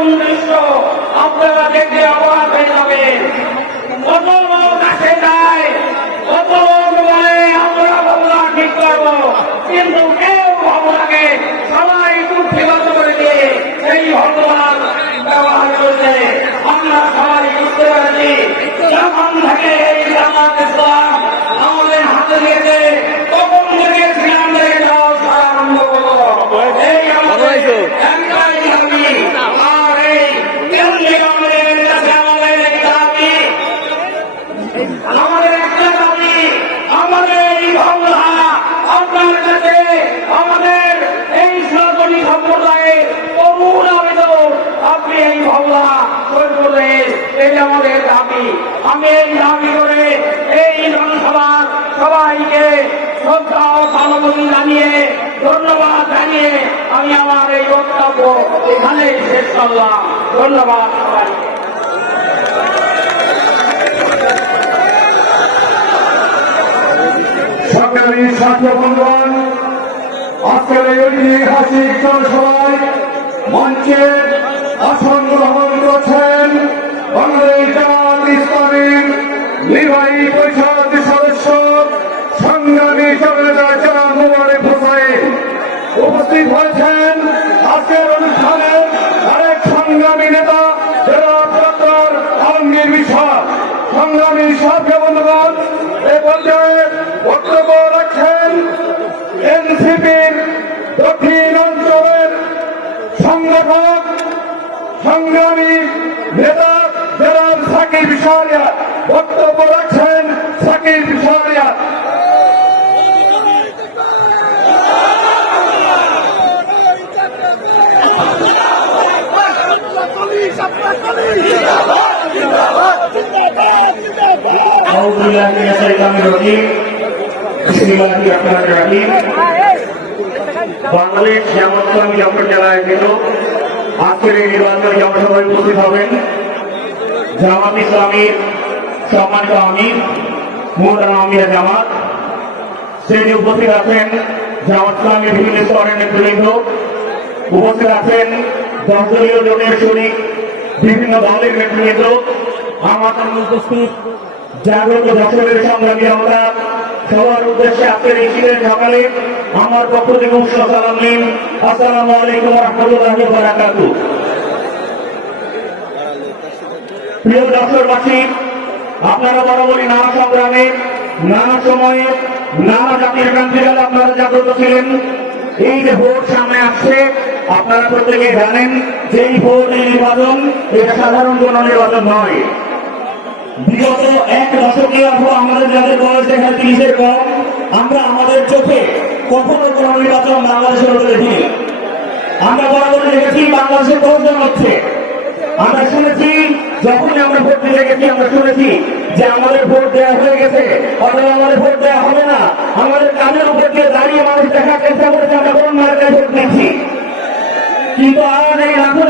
এমন দৃশ্য আপনারা দেখে অবাক হয়ে যাবেন। কত লোক আসে যায়, কত লোক বলে আমরা ভবনা ঠিক করবো, কিন্তু কেউ ভবনাকে সবাই কুক্ষিগত করে দিয়ে এই ভগবান ব্যবহার করছে। আমরা সবাই বুঝতে পারছি যখন থেকে এই জামাত ইসলাম আমাদের হাতে দিয়েছে তখন থেকে সিলিন্ডারে যাও সারা আরম্ভ করবো। এই আমাদের একটাই দাবি, আর এই কেন্দ্রীয় গভর্নমেন্টের কাছে আমাদের এই দাবি, আমাদের একটা দাবি, আমাদের এই ভবনা আপনার কাছে আমাদের এই সনাতনী সম্প্রদায়ের করুণ আবেদন, আপনি এই ভবনা তৈরি করলেন, এই আমাদের দাবি। আমি এই দাবি করে এই জনসভার সবাইকে শ্রদ্ধা ও সহানুভূতি জানিয়ে ধন্যবাদ জানিয়ে আমি আমার এই বক্তব্য এখানেই শেষ করলাম। ধন্যবাদ সবাইকে। সংগ্রামী ছাত্র বন্ধুগণ, আজকের এই ঐতিহাসিক জনসভায় মঞ্চে আসন গ্রহণ করছেন বাংলাদেশ জামাত ইসলামীর নির্বাহী পরিষদ সদস্য সংগ্রামী জননেতা জনাব মোবারক হোসেন। উপস্থিত হয়েছেন আজকের অনুষ্ঠানের আরেক সংগ্রামী নেতা জনাব ডক্টর আলমগীর বিশ্বাস। সংগ্রামী সাথী বন্ধুগণ, এ পর্যায়ে বক্তব্য রাখছেন এনসিপির দক্ষিণ অঞ্চলের সংগঠক সংগ্রামী নেতা জনাব সাকিব শাহরিয়া। বক্তব্য রাখছেন সাকিব শাহরিয়া। বাংলাদেশ জামাত ইসলামী যশোর জেলায় কিন্তু আজকের এই নির্বাচনী জনসভায় উপস্থিত হবেন জামাত ইসলামীর সম্মানিত আমির মোহতারাম আমির জামাত। সেটি উপস্থিত আছেন জামাত ইসলামীর বিভিন্ন স্তরের নেতৃবৃন্দ, উপস্থিত আছেন 10 দলীয় জোটের শরিক বিভিন্ন দলের নেতৃবৃন্দ, আমাদের উপস্থিত জাগ্রত যশোরের সংগ্রামী আমরা সবার উদ্দেশ্যে আজকের এই শীতের সকালে আমার পক্ষ থেকে সালাম নিন। আসসালামু আলাইকুম ওয়া রাহমাতুল্লাহি ওয়া বারাকাতুহু। প্রিয় যশোরবাসী, আপনারা বরাবরই নানা সংগ্রামে, নানা সময়ে, নানা জাতির ক্রান্তিকালে আপনারা জাগ্রত ছিলেন। এই যে ভোট সামনে আসছে, আপনারা প্রত্যেকে জানেন যে এই ভোট, এই নির্বাচন এটা সাধারণ কোন নির্বাচন নয়। বিগত 1 দশকে আমাদের যাদের বয়স দেখা 30-এর কম, আমরা আমাদের চোখে কখনো কোন নির্বাচন বাংলাদেশের মধ্যে দেখিনি। আমরা বরাবর দেখেছি বাংলাদেশের প্রয়োজন হচ্ছে। আমরা শুনেছি যখনই আমরা ভোট দিতে গেছি, আমরা শুনেছি যে আমাদের ভোট দেওয়া হয়ে গেছে অথবা আমাদের ভোট দেওয়া হবে না। আমাদের কাজের উপর দিয়ে দাঁড়িয়ে মানুষ দেখার চেষ্টা করেছে আমরা কোন মার্কায় ভোট দিচ্ছি, কিন্তু আর এই লাখো